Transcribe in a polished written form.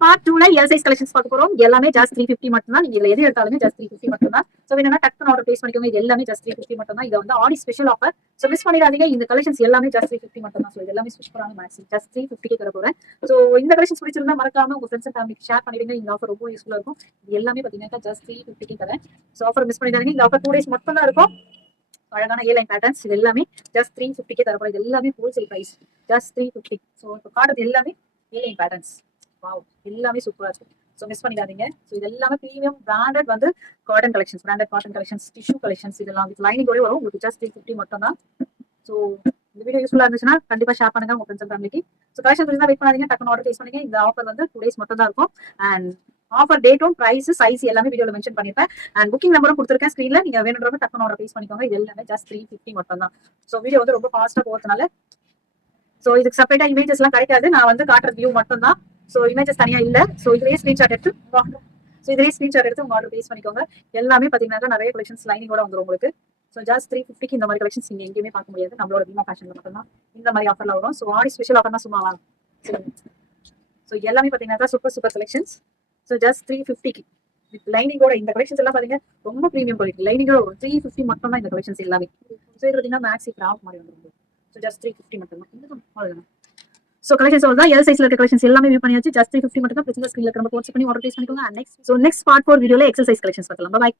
Part 2ல L size collections பார்க்க போறோம். எல்லாமே ஜஸ்ட் 350 மட்டும் தான். நீங்க இதுல எது எடுத்தாலுமே ஜஸ்ட் 350 மட்டும் தான். சோ வேணும்னா டக்குனு ஆர்டர் பிளேஸ் பண்ணிக்கோங்க. இது எல்லாமே ஜஸ்ட் 350 மட்டும் தான். இது வந்து ஆடி ஸ்பெஷல் ஆஃபர். சோ மிஸ் பண்ணிடாதீங்க. இந்த கலெக்ஷன்ஸ் எல்லாமே ஜஸ்ட் 350 மட்டும் தான். சோ இது எல்லாமே சூப்பரான மேக்ஸி ஜஸ்ட் 350 தர போறேன். சோ இந்த கலெக்ஷன்ஸ் பிடிச்சிருந்தா மறக்காம உங்க ஃப்ரெண்ட்ஸ் அண்ட் ஃபேமிலிக்கு ஷேர் பண்ணிடுங்க. இந்த ஆஃபர் ரொம்ப யூஸ்ஃபுல்லா இருக்கும். இது எல்லாமே பாத்தீங்கன்னா ஜஸ்ட் 350 தரேன். சோ ஆஃபர் மிஸ் பண்ணிடாதீங்க. இந்த ஆஃபர் 2 டேஸ் மட்டும் தான் இருக்கும். அழகான ஏ லைன் பேட்டர்ன்ஸ் இது எல்லாமே ஜஸ்ட் 350 தரப்போம். இது எல்லாமே ஹோல்சேல் பிரைஸ் ஜஸ்ட் 350. சோ இப்போ கார்டு எல்லாமே ஏ லைன் பேட்டர்ன்ஸ். வாவ் எல்லாமே சூப்பரா இருக்கு. சோ மிஸ் பண்ணிடாதீங்க. சோ இது எல்லாமே பிரீமியம் பிராண்டட் வந்து cotton collections, branded cotton collections, tissue collections இதெல்லாம் வித் லைனிங் கூட வரும். உங்களுக்கு ஜஸ்ட் 350 மட்டும் தான். சோ இந்த வீடியோ யூஸ்ஃபுல்லா இருந்துச்சுன்னா கண்டிப்பா ஷேர் பண்ணுங்க உங்க ஃப்ரெண்ட்ஸ் அண்ட் ஃபேமிலிக்கு. சோ கலெக்ஷன் புரிஞ்சா வெயிட் பண்ணாதீங்க, டக்குனு ஆர்டர் பிளேஸ் பண்ணுங்க. இந்த ஆஃபர் வந்து 2 டேஸ் மட்டும் தான் இருக்கும். அண்ட் ஆஃபர் டேட்டும் பிரைஸ் சைஸ் எல்லாமே வீடியோல மென்ஷன் பண்ணிருப்பேன். அண்ட் புக்கிங் நம்பரும் கொடுத்துருக்கேன் ஸ்கிரீன்ல. நீங்க வேணும்ன்றவங்க டக்குனு ஆர்டர் பிளேஸ் பண்ணிக்கோங்க. இது எல்லாமே ஜஸ்ட் 350 மட்டும் தான். சோ வீடியோ வந்து ரொம்ப ஃபாஸ்டா போறதுனால சோ இதுக்கு செப்பரேட்டா இமேஜஸ் எல்லாம் கிடைக்காது. நான் வந்து காட்டுற வியூ மட்டும் தான். சோ இமேஜஸ் தனியா இல்ல. சோ இதுலயே ஸ்கிரீன்ஷாட் எடுத்து உங்க ஆர்டர் பிளேஸ் பண்ணிக்கோங்க. எல்லாமே பாத்தீங்கன்னா நிறைய கலெக்ஷன்ஸ் லைனிங்கோட வந்துரும் உங்களுக்கு. சோ ஜஸ்ட் 350 இந்த மாதிரி கலெக்ஷன்ஸ் நீங்க எங்கேயுமே பார்க்க முடியாது. நம்மளோட பீமா ஃபேஷன்ல மட்டும் தான் இந்த மாதிரி ஆஃபர்ல வரும். சோ ஆடி ஸ்பெஷல் ஆஃபர்னா சும்மாவா. சோ எல்லாமே பாத்தீங்கன்னா super collections. So just 350 with லைனிங்கோட இந்த கலெக்ஷன்ஸ் எல்லாம் பாத்தீங்க ரொம்ப பிரீமியம் குவாலிட்டி. லைனிங்கோட வரும். 350 மட்டும் தான் இந்த கலெக்ஷன்ஸ் எல்லாமே. சோ இது பாத்தீங்கன்னா மேக்ஸி கிராஃப்ட் மாதிரி வந்துரும். சோ ஜஸ்ட் 350 மட்டும் தான். அவ்வளவுதான். சோ கலெக்ஷன்ஸ் அவ்வளவுதான். எல் சைஸ்ல இருக்க கலெக்ஷன்ஸ் எல்லாமே வியூ பண்ணியாச்சு. ஜஸ்ட் 350 மட்டும் தான். பிரச்சனை ஸ்கிரீன்ல நம்ம போஸ்ட் பண்ணி ஆர்டர் பிளேஸ் பண்ணிக்கோங்க. நெக்ஸ்ட் பார்ட் 4 வீடியோல எக்ஸல் சைஸ் கலெக்ஷன்ஸ் பார்க்கலாம். பை.